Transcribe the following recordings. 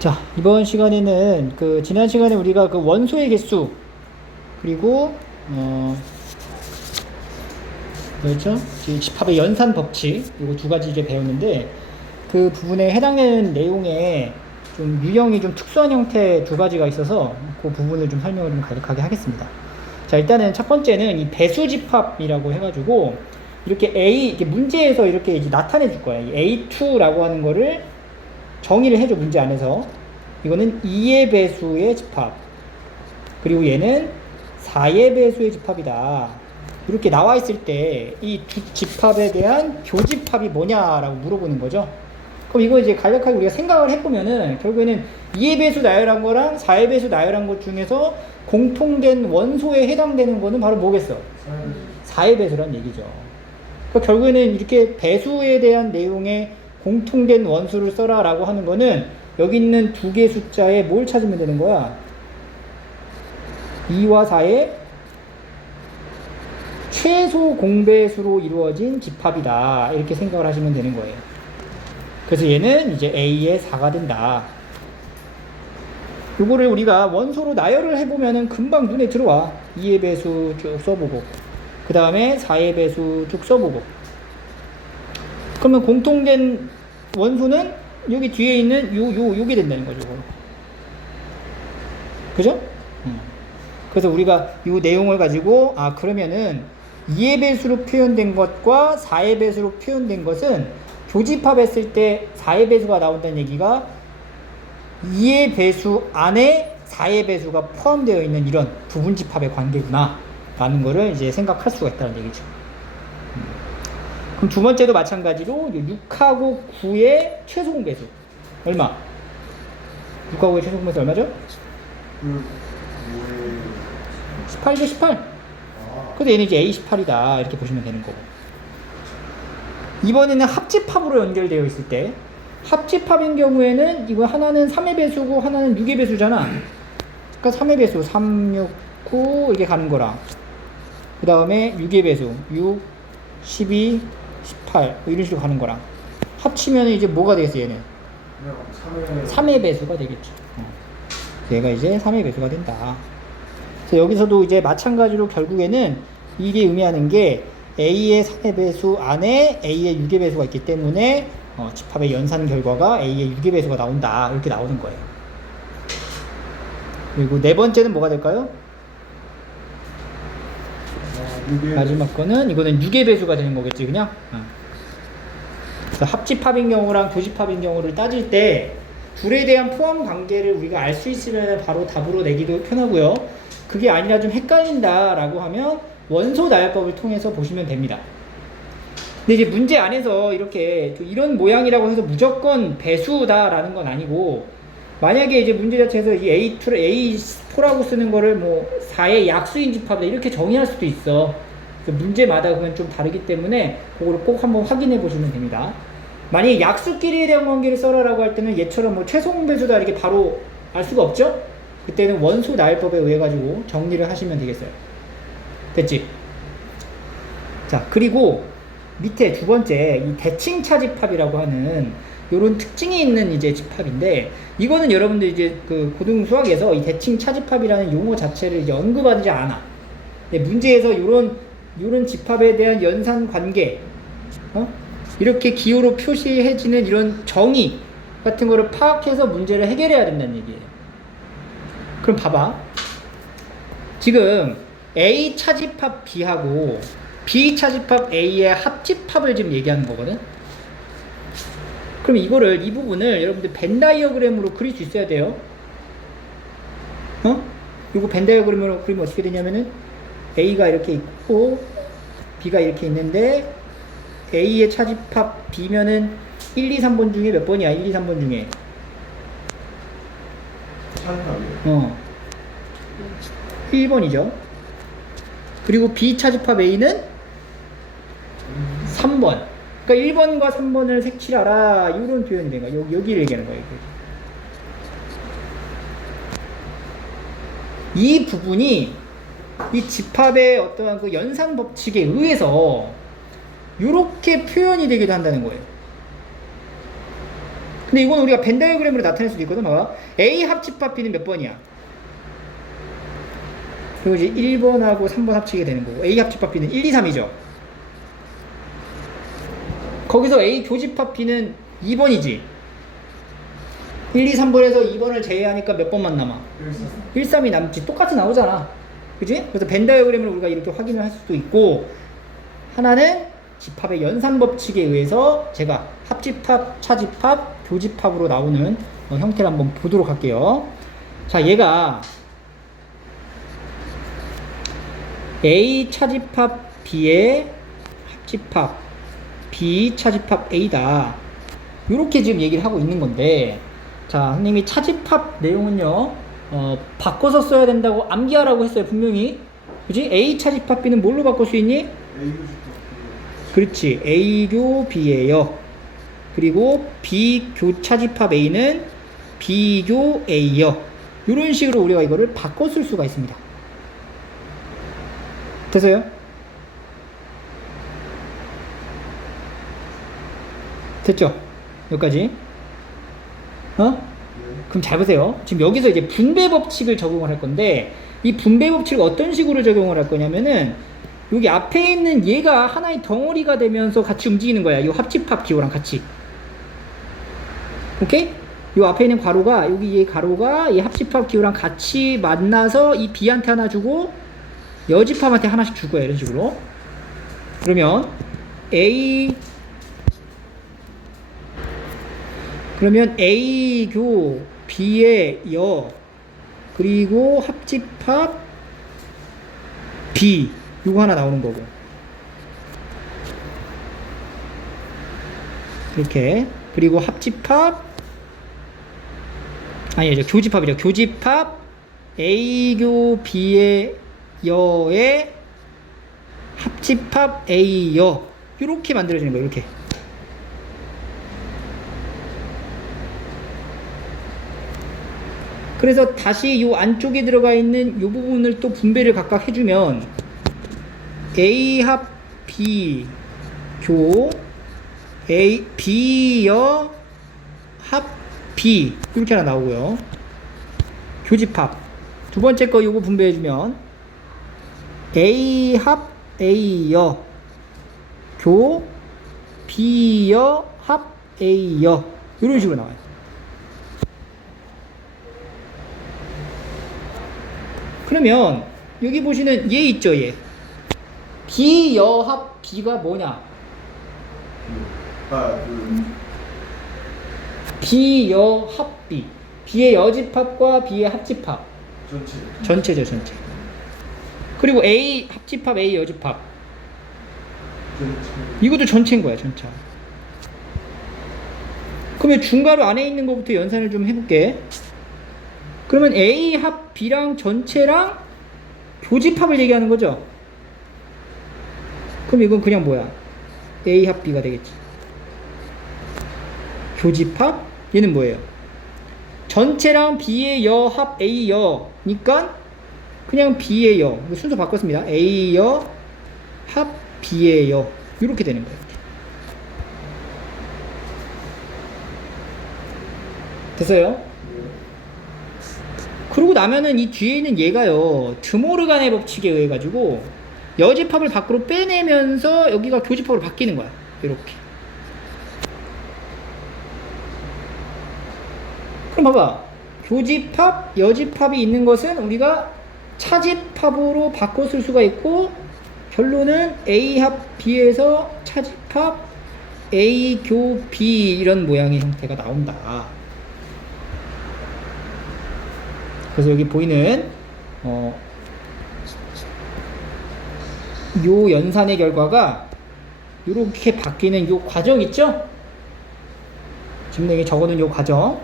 자, 이번 시간에는 지난 시간에 우리가 원소의 개수 그리고 뭐였죠? 집합의 연산 법칙 이거 두 가지 이제 배웠는데 그 부분에 해당되는 내용에 좀 유형이 좀 특수한 형태 두 가지가 있어서 그 부분을 좀 설명을 좀 간략하게 하겠습니다. 자, 일단은 첫 번째는 이 배수 집합이라고 해가지고 이렇게 이렇게 문제에서 이렇게 이제 나타내 줄 거야. 이 A2라고 하는 거를 정의를 해줘, 문제 안에서. 이거는 2의 배수의 집합. 그리고 얘는 4의 배수의 집합이다. 이렇게 나와 있을 때 이 두 집합에 대한 교집합이 뭐냐라고 물어보는 거죠. 그럼 이거 이제 간략하게 우리가 생각을 해보면은 결국에는 2의 배수 나열한 거랑 4의 배수 나열한 것 중에서 공통된 원소에 해당되는 거는 바로 뭐겠어? 4의 배수란 얘기죠. 그러니까 결국에는 이렇게 배수에 대한 내용에 공통된 원수를 써라 라고 하는 거는 여기 있는 두 개 숫자에 뭘 찾으면 되는 거야? 2와 4의 최소 공배수로 이루어진 집합이다, 이렇게 생각을 하시면 되는 거예요. 그래서 얘는 이제 A의 4가 된다. 요거를 우리가 원소로 나열을 해보면은 금방 눈에 들어와. 2의 배수 쭉 써보고 그 다음에 4의 배수 쭉 써보고. 그러면 공통된 원소는 여기 뒤에 있는 요게 된다는 거죠. 그죠? 그래서 우리가 이 내용을 가지고 그러면은 2의 배수로 표현된 것과 4의 배수로 표현된 것은 교집합했을 때 4의 배수가 나온다는 얘기가 2의 배수 안에 4의 배수가 포함되어 있는 이런 부분집합의 관계구나 라는 거를 이제 생각할 수가 있다는 얘기죠. 그럼 두 번째도 마찬가지로 6하고 9의 최소 공배수 얼마? 6하고 9의 최소 공배수 얼마죠? 18죠, 18. 그래서 얘는 이제 A18이다 이렇게 보시면 되는 거고. 이번에는 합집합으로 연결되어 있을 때, 합집합인 경우에는 이거 하나는 3의 배수고 하나는 6의 배수잖아. 그러니까 3의 배수 3, 6, 9 이게 가는 거랑, 그 다음에 6의 배수 6, 12, 18 이런 식으로 가는 거랑 합치면 이제 뭐가 되겠어? 얘는 3의 배수가 되겠죠. 얘가 이제 3의 배수가 된다. 그래서 여기서도 이제 마찬가지로 결국에는 이게 의미하는 게 A의 3의 배수 안에 A의 6의 배수가 있기 때문에 집합의 연산 결과가 A의 6의 배수가 나온다, 이렇게 나오는 거예요. 그리고 네 번째는 뭐가 될까요? 마지막 거는 이거는 6의 배수가 되는 거겠지, 그냥? 그래서 합집합인 경우랑 교집합인 경우를 따질 때 둘에 대한 포함 관계를 우리가 알 수 있으면 바로 답으로 내기도 편하고요. 그게 아니라 좀 헷갈린다 라고 하면 원소 나열법을 통해서 보시면 됩니다. 근데 이제 문제 안에서 이렇게 이런 모양이라고 해서 무조건 배수다라는 건 아니고, 만약에 이제 문제 자체에서 이 A4라고 쓰는 거를 뭐 4의 약수인 집합이다 이렇게 정의할 수도 있어. 그래서 문제마다 그건 좀 다르기 때문에 그거를 꼭 한번 확인해 보시면 됩니다. 만약에 약수끼리에 대한 관계를 써라라고 할 때는 얘처럼 뭐 최소 공배수다 이렇게 바로 알 수가 없죠? 그때는 원소 나열법에 의해 가지고 정리를 하시면 되겠어요. 됐지? 자, 그리고 밑에 두 번째 이 대칭차 집합이라고 하는 요런 특징이 있는 이제 집합인데, 이거는 여러분들 이제 고등 수학에서 이 대칭차 집합이라는 용어 자체를 이제 언급하지 않아. 문제에서 요런 집합에 대한 연산 관계, 이렇게 기호로 표시해지는 이런 정의 같은 거를 파악해서 문제를 해결해야 된다는 얘기예요. 그럼 봐봐. 지금 A 차집합 B하고 B 차집합 A의 합집합을 지금 얘기하는 거거든. 그럼 이 부분을 여러분들 벤 다이어그램으로 그릴 수 있어야 돼요. 이거 벤 다이어그램으로 그리면 어떻게 되냐면은 A가 이렇게 있고 B가 이렇게 있는데 A의 차집합 B면은 1, 2, 3번 중에 몇 번이야? 1, 2, 3번 중에 1번이죠. 그리고 B 차집합 A는 3번. 그러니까 1번과 3번을 색칠하라, 이런 표현이 된 거야. 여기를 얘기하는 거예요. 이 부분이 이 집합의 어떠한 그 연산 법칙에 의해서 이렇게 표현이 되기도 한다는 거예요. 근데 이건 우리가 벤 다이어그램으로 나타낼 수도 있거든. 봐봐. A 합집합 B는 몇 번이야? 그리고 이제 1번하고 3번 합치게 되는 거고, A 합집합 B는 1, 2, 3이죠. 거기서 A 교집합 B는 2번이지. 1, 2, 3번에서 2번을 제외하니까 몇 번만 남아? 1, 3이 남지. 똑같이 나오잖아. 그지? 그래서 벤 다이어그램을 우리가 이렇게 확인을 할 수도 있고, 하나는 집합의 연산 법칙에 의해서 제가 합집합, 차집합, 교집합으로 나오는 형태를 한번 보도록 할게요. 자, 얘가 A 차집합 B의 합집합 B 차집합 A다. 이렇게 지금 얘기를 하고 있는 건데, 자, 선생님이 차집합 내용은요, 바꿔서 써야 된다고 암기하라고 했어요, 분명히. 그지? A 차집합 B는 뭘로 바꿀 수 있니? 그렇지. A교 B예요. 그리고 B교 차집합 A는 B교 A요. 이런 식으로 우리가 이거를 바꿔 쓸 수가 있습니다. 됐어요? 됐죠? 여기까지. 그럼 잘 보세요. 지금 여기서 이제 분배 법칙을 적용을 할 건데, 이 분배 법칙을 어떤 식으로 적용을 할 거냐면은, 여기 앞에 있는 얘가 하나의 덩어리가 되면서 같이 움직이는 거야. 이 합집합 기호랑 같이. 오케이? 이 앞에 있는 괄호가, 여기 이 괄호가 이 합집합 기호랑 같이 만나서 이 B한테 하나 주고, 여집합한테 하나씩 줄 거야. 이런 식으로. 그러면 A교 B의 여, 그리고 합집합 B, 이거 하나 나오는 거고. 이렇게. 그리고 합집합, 아니죠, 교집합이죠. 교집합 A교 B의 여의 합집합 A 여, 이렇게 만들어지는 거예요. 이렇게. 그래서 다시 요 안쪽에 들어가 있는 요 부분을 또 분배를 각각 해주면 A 합 B 교 A B여 합 B, 이렇게 하나 나오고요. 교집합 두 번째 거 요거 분배해주면 A 합 A여 교 B여 합 A여, 이런 식으로 나와요. 그러면 여기 보시는 얘 있죠, 얘. B여 합 B가 뭐냐? B여 합 B. B의 여집합과 B의 합집합. 전체죠, 전체. 그리고 A 합집합, A 여집합. 이것도 전체인 거야, 전체. 그러면 중괄호 안에 있는 것부터 연산을 좀 해볼게. 그러면 A 합 B랑 전체랑 교집합을 얘기하는 거죠. 그럼 이건 그냥 뭐야? A 합 B가 되겠지. 교집합, 얘는 뭐예요? 전체랑 B의 여 합 A 여니까 그냥 B의 여, 순서 바꿨습니다. A 여 합 B의 여, 이렇게 되는 거예요. 됐어요? 그러고 나면은 이 뒤에 있는 얘가요, 드모르간의 법칙에 의해 가지고 여집합을 밖으로 빼내면서 여기가 교집합으로 바뀌는 거야. 이렇게. 그럼 봐봐. 교집합, 여집합이 있는 것은 우리가 차집합으로 바꿔 쓸 수가 있고, 결론은 A 합 B에서 차집합 A 교 B, 이런 모양의 형태가 나온다. 그래서 여기 보이는 요 연산의 결과가 이렇게 바뀌는 요 과정 있죠? 지금 여기 적어놓은 요 과정,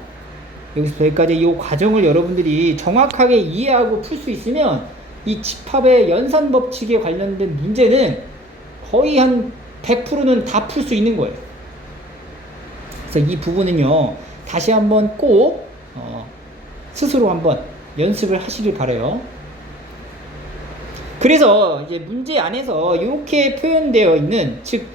여기서 여기까지 요 과정을 여러분들이 정확하게 이해하고 풀 수 있으면 이 집합의 연산 법칙에 관련된 문제는 거의 한 100%는 다 풀 수 있는 거예요. 그래서 이 부분은요, 다시 한번 꼭 스스로 한번 연습을 하시길 바라요. 그래서 이제 문제 안에서 이렇게 표현되어 있는, 즉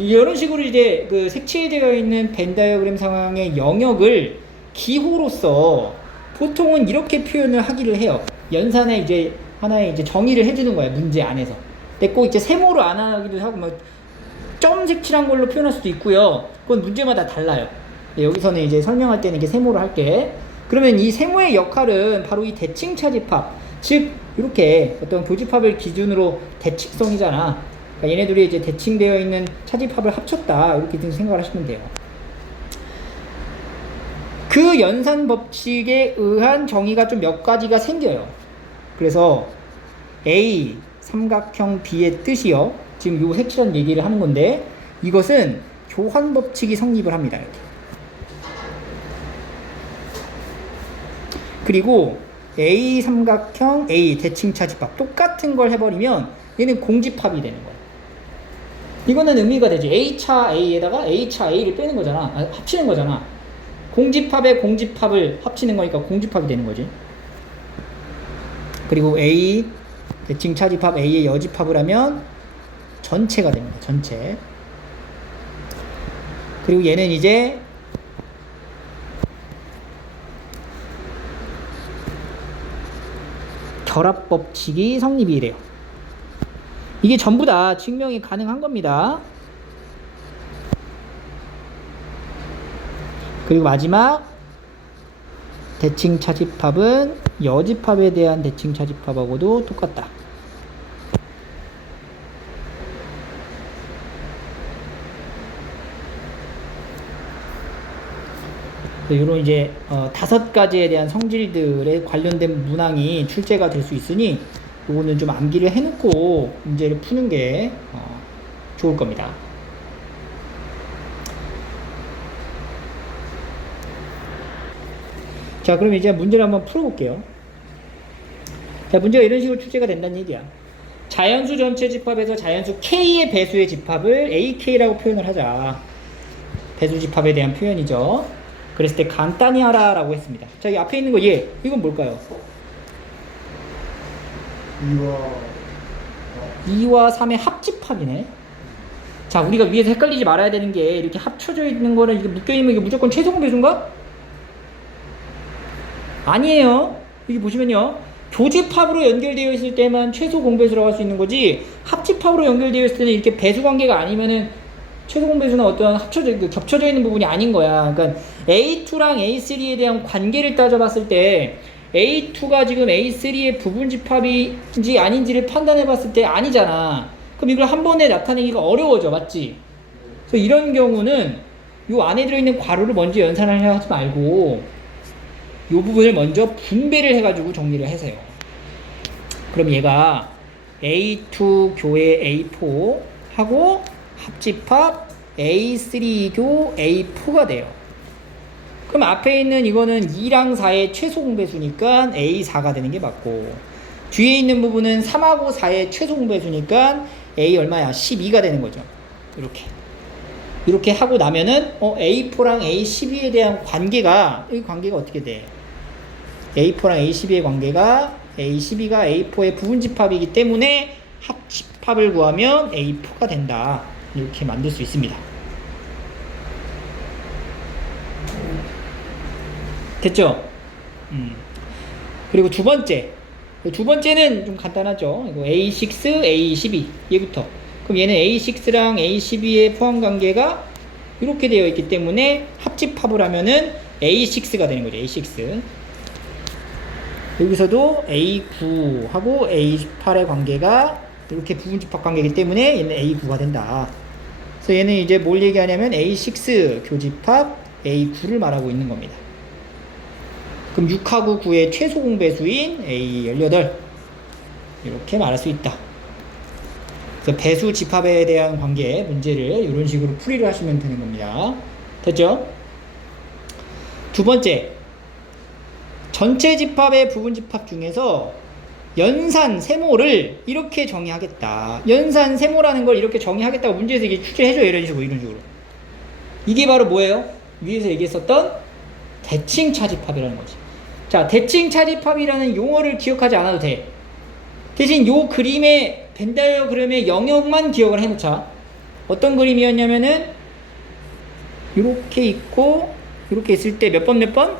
이런 식으로 이제 그 색칠되어 있는 벤 다이어그램 상황의 영역을 기호로서 보통은 이렇게 표현을 하기를 해요. 연산에 이제 하나의 이제 정의를 해주는 거예요. 문제 안에서. 근데 꼭 이제 세모로 안 하기도 하고 뭐 점 색칠한 걸로 표현할 수도 있고요. 그건 문제마다 달라요. 여기서는 이제 설명할 때는 이게 세모로 할게. 그러면 이 세모의 역할은 바로 이 대칭 차집합, 즉 이렇게 어떤 교집합을 기준으로 대칭성이잖아. 그러니까 얘네들이 이제 대칭되어 있는 차집합을 합쳤다, 이렇게 생각을 하시면 돼요. 그 연산 법칙에 의한 정의가 좀 몇 가지가 생겨요. 그래서 A 삼각형 B의 뜻이요. 지금 요 색칠한 얘기를 하는 건데, 이것은 교환 법칙이 성립을 합니다. 이렇게. 그리고 A 삼각형 A 대칭 차집합 똑같은 걸 해버리면 얘는 공집합이 되는 거예요. 이거는 의미가 되지. A차 A에다가 A차 A를 빼는 거잖아. 합치는 거잖아. 공집합에 공집합을 합치는 거니까 공집합이 되는 거지. 그리고 A 대칭 차집합 A의 여집합을 하면 전체가 됩니다. 전체. 그리고 얘는 이제 결합 법칙이 성립이 돼요. 이게 전부 다 증명이 가능한 겁니다. 그리고 마지막 대칭 차집합은 여집합에 대한 대칭 차집합하고도 똑같다. 이런 이제 5가지에 대한 성질들에 관련된 문항이 출제가 될 수 있으니 요거는 좀 암기를 해놓고 문제를 푸는 게 좋을 겁니다. 자, 그럼 이제 문제를 한번 풀어볼게요. 자, 문제가 이런 식으로 출제가 된다는 얘기야. 자연수 전체 집합에서 자연수 K의 배수의 집합을 AK라고 표현을 하자. 배수 집합에 대한 표현이죠. 그랬을 때 간단히 하라 라고 했습니다. 자, 이 앞에 있는 거 이건 뭘까요? 2와 3의 합집합이네. 자, 우리가 위에서 헷갈리지 말아야 되는 게, 이렇게 합쳐져 있는 거는 이게 묶여있는 게 무조건 최소공 배수인가? 아니에요. 여기 보시면요, 교집합으로 연결되어 있을 때만 최소 공배수라고 할 수 있는 거지, 합집합으로 연결되어 있을 때는 이렇게 배수 관계가 아니면은 최소 공배수는 어떤 겹쳐져 있는 부분이 아닌 거야. 그러니까 A2랑 A3에 대한 관계를 따져봤을 때 A2가 지금 A3의 부분집합인지 아닌지를 판단해봤을 때 아니잖아. 그럼 이걸 한 번에 나타내기가 어려워져, 맞지? 그래서 이런 경우는 이 안에 들어있는 괄호를 먼저 연산을 하지 말고 이 부분을 먼저 분배를 해가지고 정리를 하세요. 그럼 얘가 A2 교회 A4 하고 합집합 A3 교 A4가 돼요. 그럼 앞에 있는 이거는 2랑 4의 최소 공배수니까 A4가 되는 게 맞고, 뒤에 있는 부분은 3하고 4의 최소 공배수니까 A 얼마야? 12가 되는 거죠. 이렇게 하고 나면은 A4랑 A12에 대한 관계가, 이 관계가 어떻게 돼? A4랑 A12의 관계가 A12가 A4의 부분집합이기 때문에 합집합을 구하면 A4가 된다. 이렇게 만들 수 있습니다. 됐죠? 그리고 두 번째는 좀 간단하죠. 이거 A6, A12 얘부터. 그럼 얘는 A6랑 A12의 포함 관계가 이렇게 되어 있기 때문에 합집합을 하면은 A6가 되는 거죠. A6. 여기서도 A9하고 A8의 관계가 이렇게 부분집합 관계이기 때문에 얘는 A9가 된다. 그래서 얘는 이제 뭘 얘기하냐면 A6 교집합 A9를 말하고 있는 겁니다. 그럼 6하고 9의 최소 공배수인 A18 이렇게 말할 수 있다. 그래서 배수 집합에 대한 관계 문제를 이런 식으로 풀이를 하시면 되는 겁니다. 됐죠? 두 번째, 전체 집합의 부분 집합 중에서 연산 세모를 이렇게 정의하겠다. 연산 세모라는 걸 이렇게 정의하겠다고 문제에서 이게 출제해줘요. 이런 식으로. 이게 바로 뭐예요? 위에서 얘기했었던 대칭 차집합이라는 거지. 자, 대칭 차집합이라는 용어를 기억하지 않아도 돼. 대신 요 그림의 벤 다이어그램의 영역만 기억을 해놓자. 어떤 그림이었냐면은 이렇게 있고 이렇게 있을 때 몇 번 몇 번?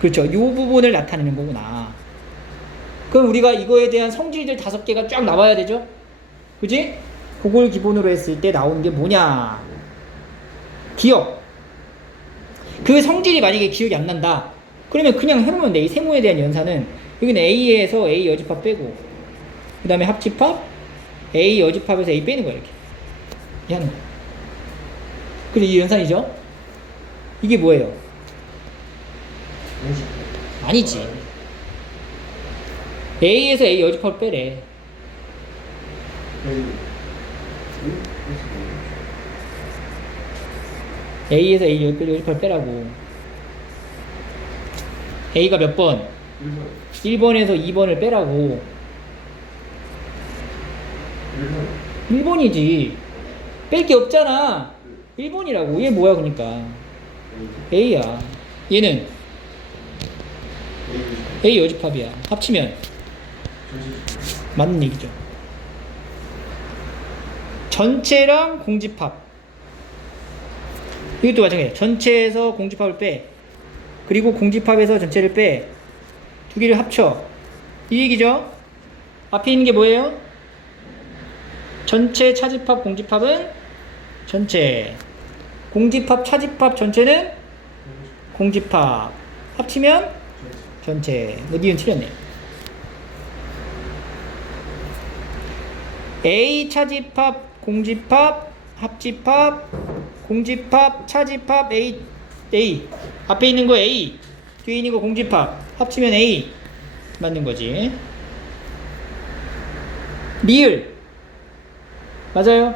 그렇죠. 이 부분을 나타내는 거구나. 그럼 우리가 이거에 대한 성질들 5개가 쫙 나와야 되죠? 그지? 그걸 기본으로 했을 때 나오는 게 뭐냐? 기억. 그 성질이 만약에 기억이 안 난다. 그러면 그냥 해보면 돼. 이 세모에 대한 연산은 여기는 A에서 A 여집합 빼고 그 다음에 합집합 A 여집합에서 A 빼는 거야. 이렇게 하는 거야. 그래서 이 연산이죠? 이게 뭐예요? 아니지. A에서 A 여집합을 빼래. A에서 A 여집합을 빼라고. A가 몇 번? 1번에서 2번을 빼라고. 1번이지. 뺄 게 없잖아. 1번이라고. 얘 뭐야 그러니까. A야. 얘는 A 여집합이야. 합치면 맞는 얘기죠. 전체랑 공집합. 이것도 마찬가지야. 전체에서 공집합을 빼. 그리고 공집합에서 전체를 빼. 두 개를 합쳐. 이 얘기죠. 앞에 있는 게 뭐예요? 전체 차집합 공집합은 전체. 공집합 차집합 전체는 공집합. 합치면 전체. 니은 틀렸네. A 차집합 공집합 합집합 공집합 차집합 A 앞에 있는 거 A 뒤에 있는 거 공집합 합치면 A 맞는 거지. 리을 맞아요?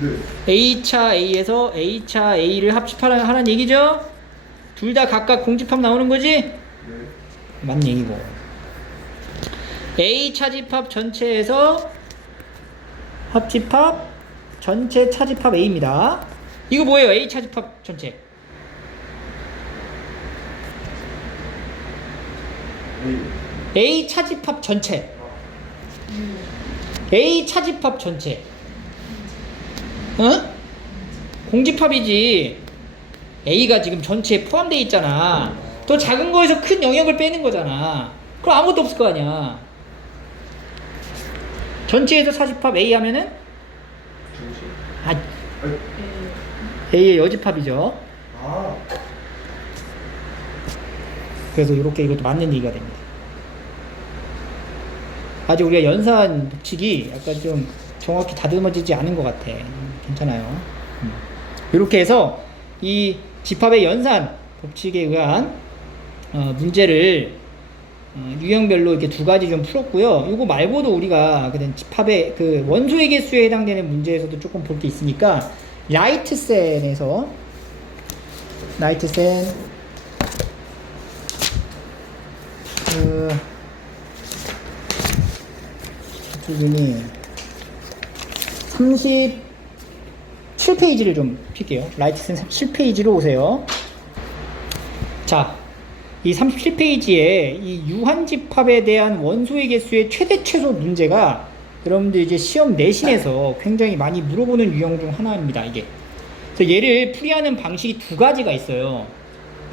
네. A차 A에서 A차 A를 합집하라는 얘기죠? 둘 다 각각 공집합 나오는 거지? 네. 맞는 얘기고. A 차집합 전체에서 합집합 전체 차집합 A입니다. 이거 뭐예요? A 차집합 전체. A 차집합 전체. A 차집합 전체. 어? 공집합이지. A가 지금 전체에 포함되어 있잖아. 더 작은 거에서 큰 영역을 빼는 거잖아. 그럼 아무것도 없을 거 아니야. 전체에서 차집합 A 하면은 A의 여집합이죠. 그래서 이렇게 이것도 맞는 얘기가 됩니다. 아직 우리가 연산 법칙이 약간 좀 정확히 다듬어지지 않은 것 같아. 괜찮아요. 이렇게 해서 이 집합의 연산 법칙에 의한 문제를 유형별로 이렇게 2가지 좀 풀었고요. 이거 말고도 우리가 그냥 집합의 그 원소의 개수에 해당되는 문제에서도 조금 볼 게 있으니까 라이트센에서 기준이 37페이지를 좀 필게요. 라이트센 37페이지로 오세요. 자, 이 37페이지에 이 유한집합에 대한 원소의 개수의 최대 최소 문제가 여러분들 이제 시험 내신에서 굉장히 많이 물어보는 유형 중 하나입니다. 이게. 그래서 얘를 풀이하는 방식이 2가지가 있어요.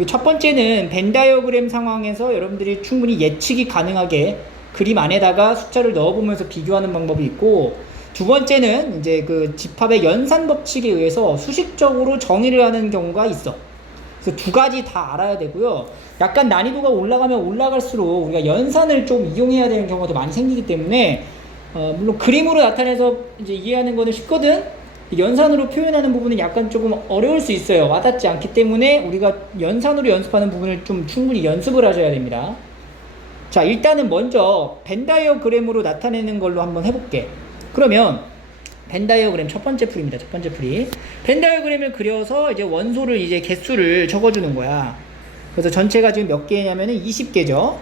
첫 번째는 벤 다이어그램 상황에서 여러분들이 충분히 예측이 가능하게 그림 안에다가 숫자를 넣어보면서 비교하는 방법이 있고, 두 번째는 이제 그 집합의 연산 법칙에 의해서 수식적으로 정의를 하는 경우가 있어. 그래서 2가지 다 알아야 되고요. 약간 난이도가 올라가면 올라갈수록 우리가 연산을 좀 이용해야 되는 경우가 더 많이 생기기 때문에 물론 그림으로 나타내서 이제 이해하는 거는 쉽거든. 연산으로 표현하는 부분은 약간 조금 어려울 수 있어요. 와닿지 않기 때문에 우리가 연산으로 연습하는 부분을 좀 충분히 연습을 하셔야 됩니다. 자, 일단은 먼저 벤 다이어그램으로 나타내는 걸로 한번 해볼게. 그러면 벤 다이어그램 첫 번째 풀이입니다. 첫 번째 풀이. 벤 다이어그램을 그려서 이제 원소를 이제 개수를 적어주는 거야. 그래서 전체가 지금 몇 개냐면은 20개죠.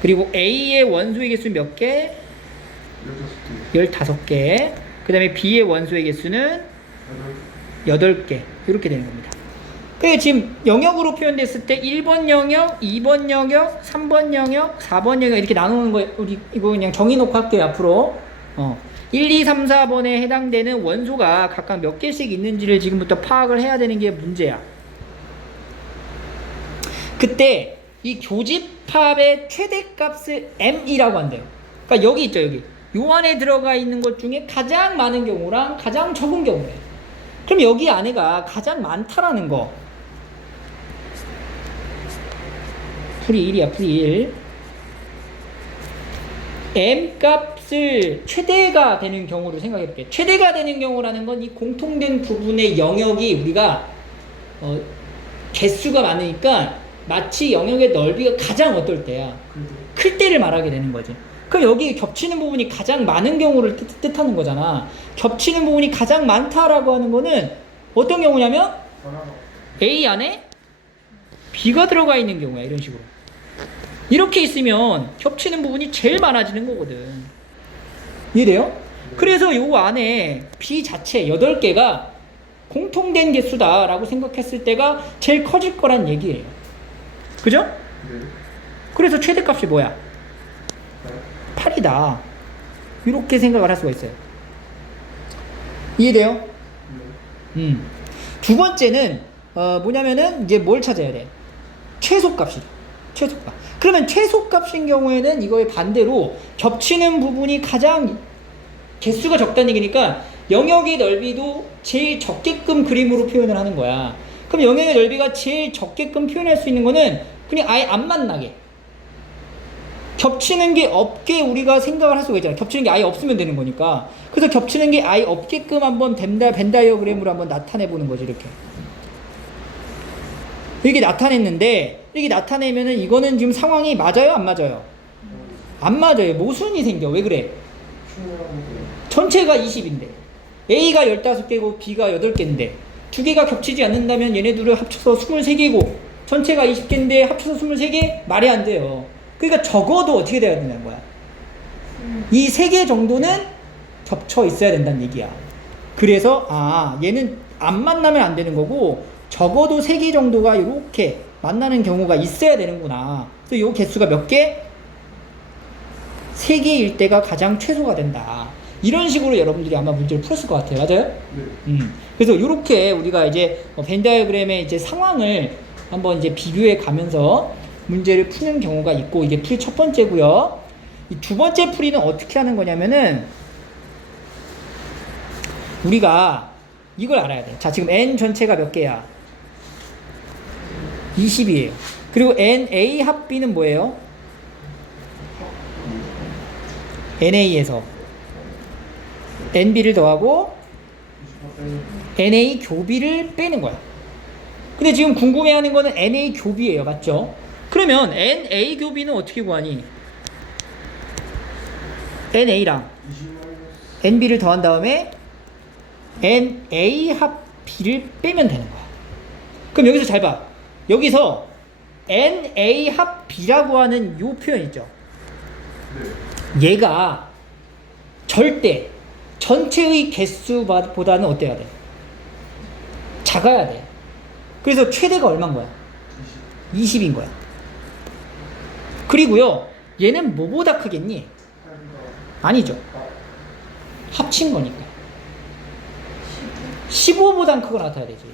그리고 A의 원소의 개수 몇 개? 15개. 그 다음에 B의 원소의 개수는 8개. 이렇게 되는 겁니다. 그리고 지금 영역으로 표현됐을 때 1번 영역, 2번 영역, 3번 영역, 4번 영역 이렇게 나누는 거 우리 이거 그냥 정해놓고 할게요. 앞으로 1, 2, 3, 4번에 해당되는 원소가 각각 몇 개씩 있는지를 지금부터 파악을 해야 되는 게 문제야. 그때 이 교집합의 최대값을 m이라고 한대요. 그러니까 여기 있죠, 여기. 요 안에 들어가 있는 것 중에 가장 많은 경우랑 가장 적은 경우래. 그럼 여기 안에가 가장 많다라는 거. 풀이 1이야, 풀이 1. m 값을 최대가 되는 경우를 생각해 볼게요. 최대가 되는 경우라는 건 이 공통된 부분의 영역이 우리가 개수가 많으니까 마치 영역의 넓이가 가장 어떨 때야? 클 때를 말하게 되는 거지. 그럼 여기 겹치는 부분이 가장 많은 경우를 뜻하는 거잖아. 겹치는 부분이 가장 많다라고 하는 거는 어떤 경우냐면 A 안에 B가 들어가 있는 경우야. 이런 식으로. 이렇게 있으면 겹치는 부분이 제일 많아지는 거거든. 이해돼요? 그래서 요 안에 B 자체 8개가 공통된 개수다라고 생각했을 때가 제일 커질 거란 얘기예요. 그죠? 네. 그래서 최대값이 뭐야? 8이다. 이렇게 생각을 할 수가 있어요. 이해돼요? 네. 두 번째는 뭐냐면은 이제 뭘 찾아야 돼? 최소값이죠. 최소값. 그러면 최소값인 경우에는 이거의 반대로 겹치는 부분이 가장 개수가 적다는 얘기니까 영역의 넓이도 제일 적게끔 그림으로 표현을 하는 거야. 그럼 영역의 넓이가 제일 적게끔 표현할 수 있는 거는 그냥 아예 안 만나게. 겹치는 게 없게 우리가 생각을 할 수가 있잖아. 겹치는 게 아예 없으면 되는 거니까. 그래서 겹치는 게 아예 없게끔 한번 벤 다이어그램으로 한번 나타내 보는 거지, 이렇게. 이렇게 나타냈는데, 이렇게 나타내면은 이거는 지금 상황이 맞아요? 안 맞아요? 안 맞아요. 모순이 생겨. 왜 그래? 전체가 20인데, A가 15개고 B가 8개인데, 두 개가 겹치지 않는다면 얘네들을 합쳐서 23개고, 전체가 20개인데 합쳐서 23개? 말이 안 돼요. 그러니까 적어도 어떻게 돼야 되는 거야? 이 3개 정도는 겹쳐 있어야 된다는 얘기야. 그래서 얘는 안 만나면 안 되는 거고 적어도 3개 정도가 이렇게 만나는 경우가 있어야 되는구나. 그래서 이 개수가 몇 개? 3개일 때가 가장 최소가 된다. 이런 식으로 여러분들이 아마 문제를 풀었을 것 같아요. 맞아요? 네. 그래서 이렇게 우리가 이제 벤 다이어그램의 이제 상황을 한번 이제 비교해 가면서 문제를 푸는 경우가 있고, 이게 풀이 첫 번째고요. 이 두 번째 풀이는 어떻게 하는 거냐면은 우리가 이걸 알아야 돼. 자, 지금 n 전체가 몇 개야? 20이에요. 그리고 NA 합 B는 뭐예요? NA에서 NB를 더하고 NA 교비를 빼는 거야. 근데 지금 궁금해하는 거는 NA 교비예요. 맞죠? 그러면 NA 교비는 어떻게 구하니? NA랑 NB를 더한 다음에 NA 합 B를 빼면 되는 거야. 그럼 여기서 잘 봐. 여기서 NA 합 B라고 하는 요 표현 있죠? 얘가 절대 전체의 개수보다는 어때야 돼? 작아야 돼. 그래서 최대가 얼마인 거야? 20인 거야. 그리고요, 얘는 뭐보다 크겠니? 아니죠. 합친 거니까. 15보단 크거 나타나야 되지.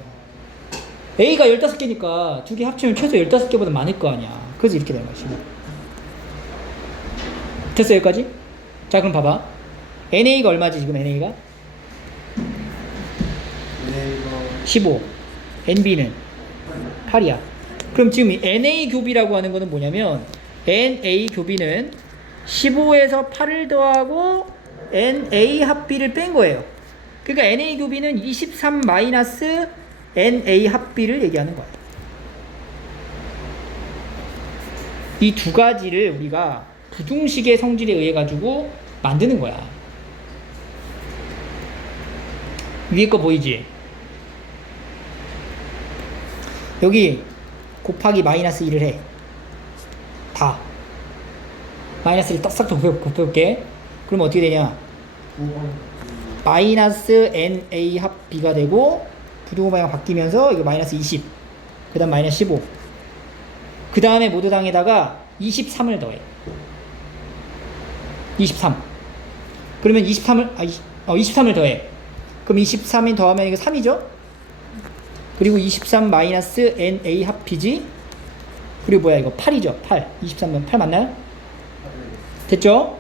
A가 15개니까 두 개 합치면 최소 15개보다 많을 거 아니야. 그래서 이렇게 되는 거야, 15. 됐어, 여기까지? 자, 그럼 봐봐. NA가 얼마지, 지금 NA가? 15. NB는 8이야. 그럼 지금 NA 교비라고 하는 거는 뭐냐면, NA 교비는 15에서 8을 더하고 NA 합 B를 뺀 거예요. 그러니까 NA 교비는 23 마이너스 NA 합 B를 얘기하는 거야. 이 두 가지를 우리가 부등식의 성질에 의해 가지고 만드는 거야. 위에 거 보이지? 여기 곱하기 마이너스 1을 해. 다. 마이너스를 싹 곱해볼게. 그러면 어떻게 되냐? 마이너스 NA 합 B가 되고, 부등호 방향 바뀌면서 이거 마이너스 20. 그 다음 마이너스 15. 그 다음에 모두당에다가 23을 더해. 23. 그러면 23을 더해. 그럼 23이 더하면 이거 3이죠? 그리고 23 마이너스 NA 합이지? 그리고 뭐야 이거 8이죠? 8. 23면 8 맞나요? 됐죠?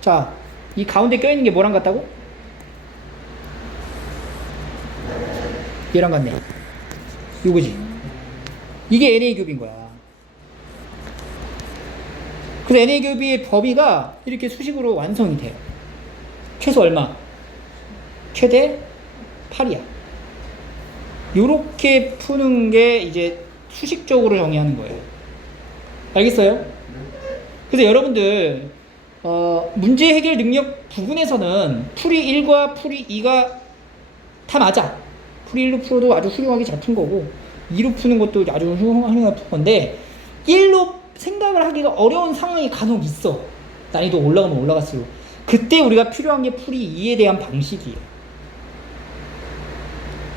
자, 이 가운데 껴있는 게 뭐랑 같다고? 얘랑 같네. 요거지. 이게 NA 교비인 거야. 그래서 NA 교비의 범위가 이렇게 수식으로 완성이 돼요. 최소 얼마? 최대 8이야. 요렇게 푸는 게 이제 수식적으로 정의하는 거예요. 알겠어요? 그래서 여러분들 문제 해결 능력 부분에서는 풀이 1과 풀이 2가 다 맞아. 풀이 1로 풀어도 아주 훌륭하게 잘 푼 거고 2로 푸는 것도 아주 훌륭하게 푼 건데 1로 생각을 하기가 어려운 상황이 간혹 있어. 난이도 올라가면 올라갈수록. 그때 우리가 필요한 게 풀이 2에 대한 방식이에요.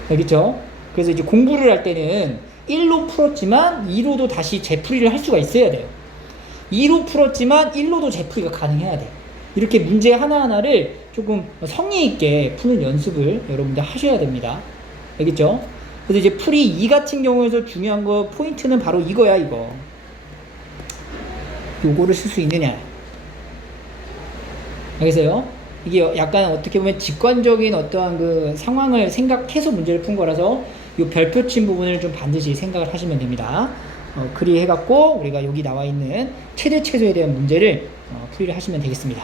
알겠죠? 그래서 이제 공부를 할 때는 1로 풀었지만 2로도 다시 재풀이를 할 수가 있어야 돼요. 2로 풀었지만 1로도 재풀이가 가능해야 돼. 이렇게 문제 하나하나를 조금 성의 있게 푸는 연습을 여러분들 하셔야 됩니다. 알겠죠? 그래서 이제 풀이 2 같은 경우에서 중요한 거 포인트는 바로 이거야, 이거. 요거를 쓸 수 있느냐. 알겠어요? 이게 약간 어떻게 보면 직관적인 어떠한 그 상황을 생각해서 문제를 푼 거라서 요 별표 친 부분을 좀 반드시 생각을 하시면 됩니다. 그리해갖고 우리가 여기 나와 있는 최대 최소에 대한 문제를 풀이를 하시면 되겠습니다.